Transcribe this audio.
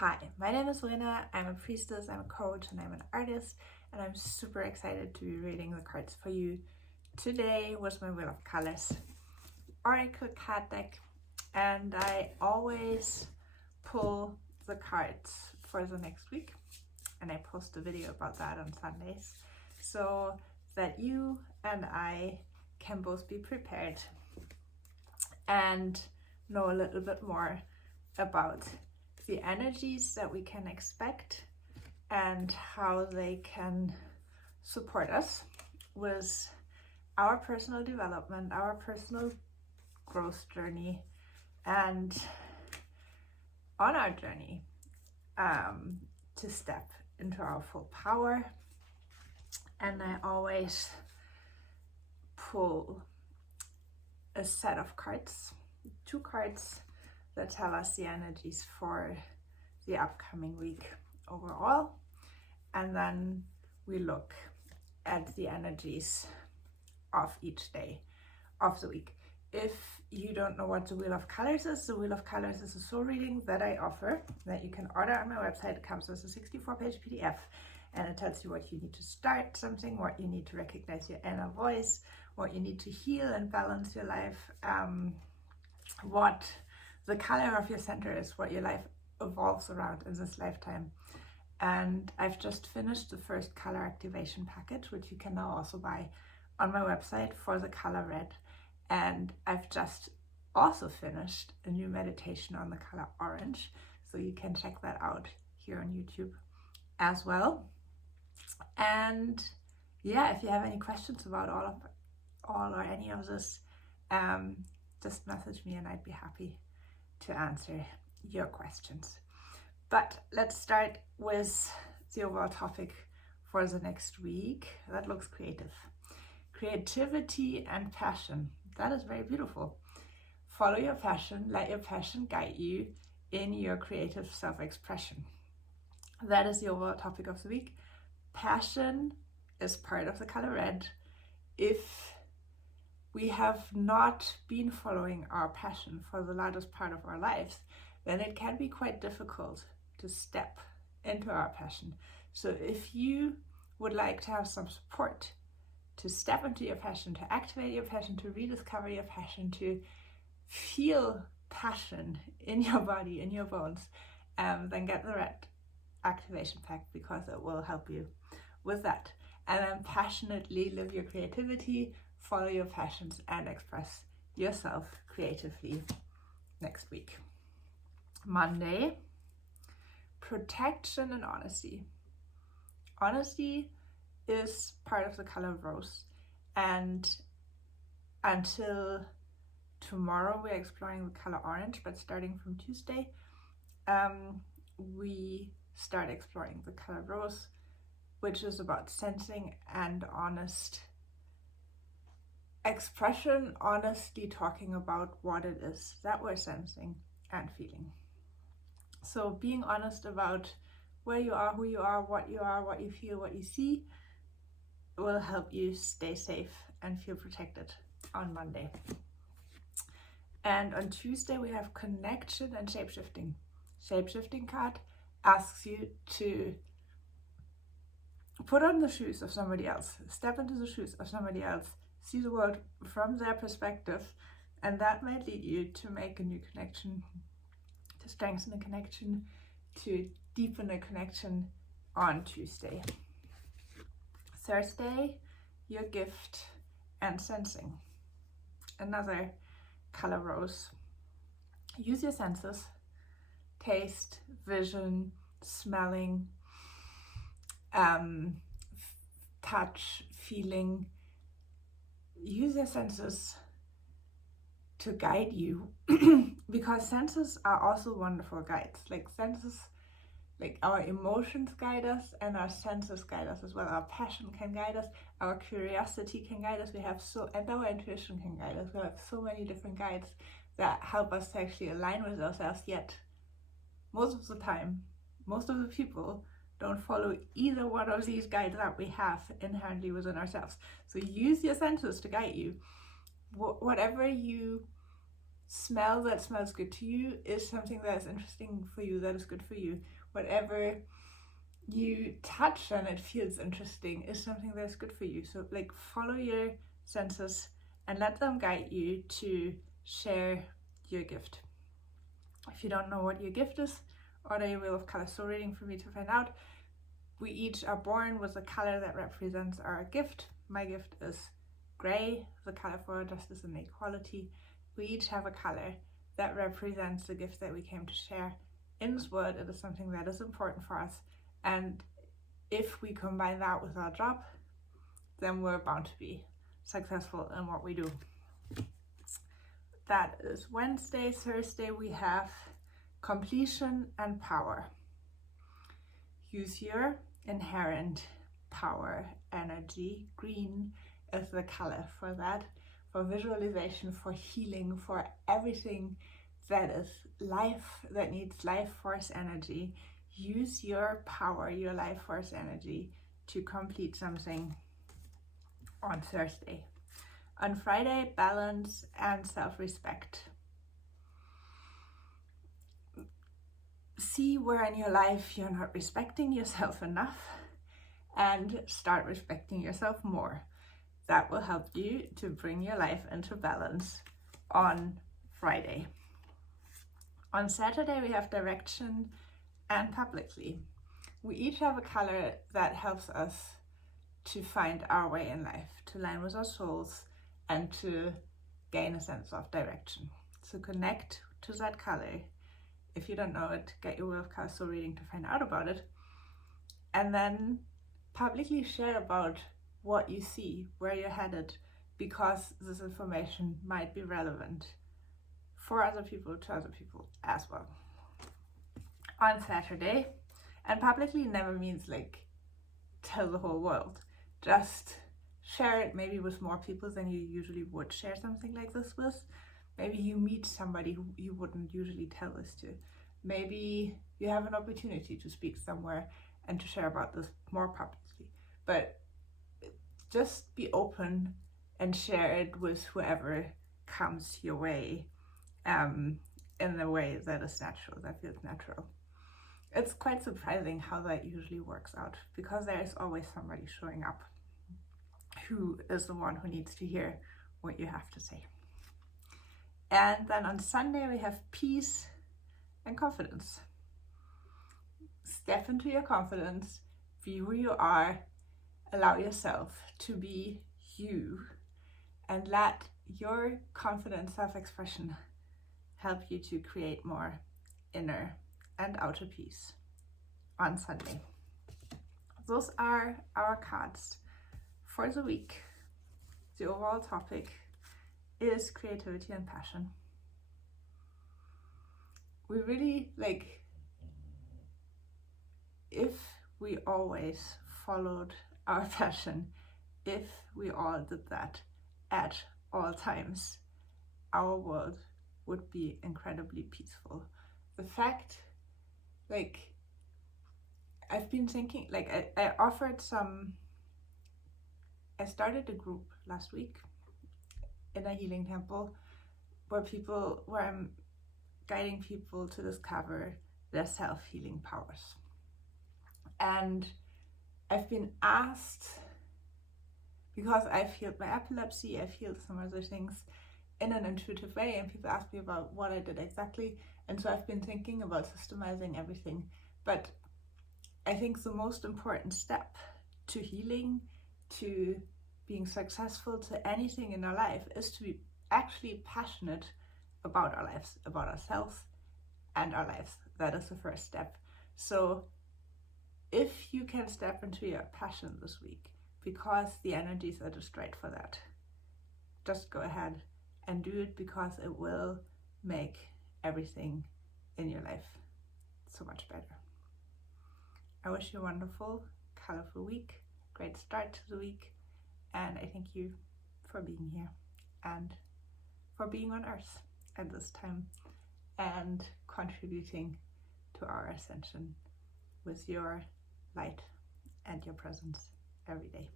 Hi, my name is Lena. I'm a priestess, I'm a coach, and I'm an artist, and I'm super excited to be reading the cards for you. Today was my Wheel of Colors Oracle card deck, and I always pull the cards for the next week, and I post a video about that on Sundays, so that you and I can both be prepared and know a little bit more about the energies that we can expect and how they can support us with our personal development, our personal growth journey, and on our journey to step into our full power. And I always pull a set of cards, 2 cards that tell us the energies for the upcoming week overall, and then we look at the energies of each day of the week. If you don't know what the Wheel of Colors is, the Wheel of Colors is a soul reading that I offer that you can order on my website. It comes with a 64-page PDF, and it tells you what you need to start something, what you need to recognize your inner voice, what you need to heal and balance your life, what the color of your center is, what your life evolves around in this lifetime. And I've just finished the first color activation package, which you can now also buy on my website for the color red. And I've just also finished a new meditation on the color orange, so you can check that out here on YouTube as well. And yeah, if you have any questions about all or any of this, just message me and I'd be happy to answer your questions. But let's start with the overall topic for the next week. That looks creative. Creativity and passion. That is very beautiful. Follow your passion, let your passion guide you in your creative self-expression. That is the overall topic of the week. Passion is part of the color red. If we have not been following our passion for the largest part of our lives, then it can be quite difficult to step into our passion. So if you would like to have some support to step into your passion, to activate your passion, to rediscover your passion, to feel passion in your body, in your bones, then get the red activation pack, because it will help you with that. And then passionately live your creativity, follow your passions, and express yourself creatively next week. Monday, protection and honesty. Honesty is part of the color rose, and until tomorrow we're exploring the color orange, but starting from Tuesday we start exploring the color rose, which is about sensing and honest expression, honestly talking about what it is that we're sensing and feeling. So being honest about where you are, who you are, what you feel, what you see, will help you stay safe and feel protected on Monday. And on Tuesday we have connection and shapeshifting. Shapeshifting card asks you to put on the shoes of somebody else, step into the shoes of somebody else, see the world from their perspective, and that might lead you to make a new connection, to strengthen a connection, to deepen a connection on Tuesday. Thursday, your gift and sensing. Another color rose. Use your senses, taste, vision, smelling, touch, feeling. Use your senses to guide you because senses are also wonderful guides. Like our emotions guide us, and our senses guide us as well. Our passion can guide us, our curiosity can guide us, and our intuition can guide us. We have so many different guides that help us to actually align with ourselves, yet most of the time, most of the people don't follow either one of these guides that we have inherently within ourselves. So use your senses to guide you. Whatever you smell that smells good to you is something that is interesting for you, that is good for you. Whatever you touch and it feels interesting is something that's good for you. So like follow your senses and let them guide you to share your gift. If you don't know what your gift is, order your Wheel of Color Soul reading for me to find out. We each are born with a color that represents our gift. My gift is gray, the color for justice and equality. We each have a color that represents the gift that we came to share. In this world, it is something that is important for us. And if we combine that with our job, then we're bound to be successful in what we do. That is Wednesday. Thursday, we have completion and power. Use your inherent power energy. Green is the color for that, for visualization, for healing, for everything that is life, that needs life force energy. Use your power, your life force energy to complete something on Thursday. On Friday, balance and self-respect. See where in your life you're not respecting yourself enough and start respecting yourself more. That will help you to bring your life into balance on Friday. On Saturday, we have direction and publicly. We each have a color that helps us to find our way in life, to align with our souls, and to gain a sense of direction. So connect to that color. If you don't know it, get your Wheel of Color Soul reading to find out about it. And then publicly share about what you see, where you're headed, because this information might be relevant for other people, to other people as well. On Saturday, and publicly never means like tell the whole world. Just share it maybe with more people than you usually would share something like this with. Maybe you meet somebody who you wouldn't usually tell this to. Maybe you have an opportunity to speak somewhere and to share about this more publicly. But just be open and share it with whoever comes your way in a way that is natural, that feels natural. It's quite surprising how that usually works out, because there is always somebody showing up who is the one who needs to hear what you have to say. And then on Sunday, we have peace and confidence. Step into your confidence, be who you are, allow yourself to be you, and let your confident self-expression help you to create more inner and outer peace on Sunday. Those are our cards for the week. The overall topic is creativity and passion. We really if we always followed our passion, if we all did that at all times, our world would be incredibly peaceful. The fact, I've been thinking, I started a group last week in a healing temple where I'm guiding people to discover their self-healing powers. And I've been asked, because I've healed my epilepsy, I've healed some other things in an intuitive way, and people ask me about what I did exactly. And so I've been thinking about systemizing everything. But I think the most important step to healing, to being successful, to anything in our life, is to be actually passionate about our lives, about ourselves and our lives. That is the first step. So if you can step into your passion this week, because the energies are just right for that, just go ahead and do it, because it will make everything in your life so much better. I wish you a wonderful, colorful week, great start to the week, and I thank you for being here and for being on Earth at this time and contributing to our ascension with your light and your presence every day.